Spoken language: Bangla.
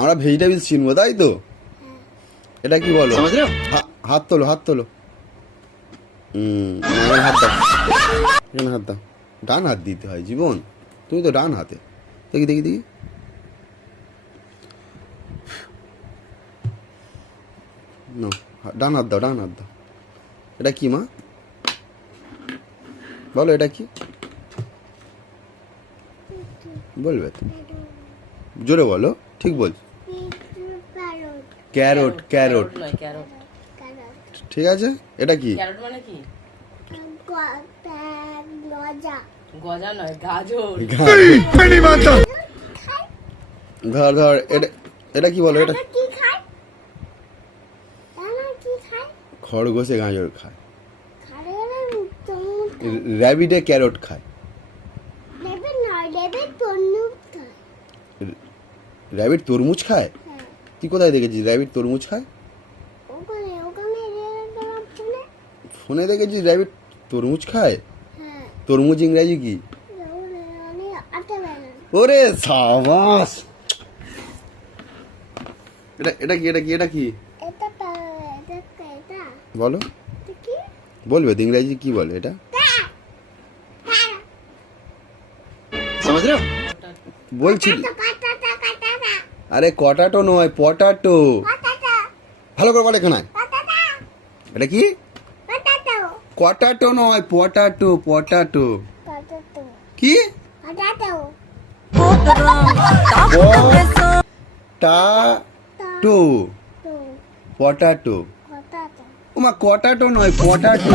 আমরা ভেজিটেবলস চিনবো, তাই তো? এটা কি বলো? হাত তোলো, হাত তোলো। হাত দাও, এখানে হাত দাও। ডান হাত দিতে হয় জীবন, তুমি তো ডান হাতে। দেখি দেখি দেখি। না, ডান হাত দাও, ডান হাত দাও। এটা কি মা? বলো এটা কি? বলবে তো, জোরে বলো, ঠিক বল। Carrot, carrot. ঠিক আছে, এটা কি? ক্যারট মানে কি? গজা নয়, গাজর। ধর ধর, এটা এটা কি বলো? এটা খরগোশে গাজর খায়, র্যাবিটে ক্যারট খায়। র্যাবিট তরমুজ খায়? তুই কোথায় দেখেছিস র্যাবিট তরমুজ খায়? ফোনে দেখেছিস র্যাবিট তরমুজ খায়? তরমুজ ইংরাজি কি? ওরে সাবাস! এটা এটা কি? এটা কি? এটা কি বলো? বলবে তো, ইংরাজি কি বলে এটা? বলছি। আরে কটাটো নয়, পটাটো। ভালো করে বলে এখানে। এটা কি? কটাটো নয়, পটাটো, পটাটো। কি? টাটো, পটাটো। ওমা কটাটো নয়, পটাটো।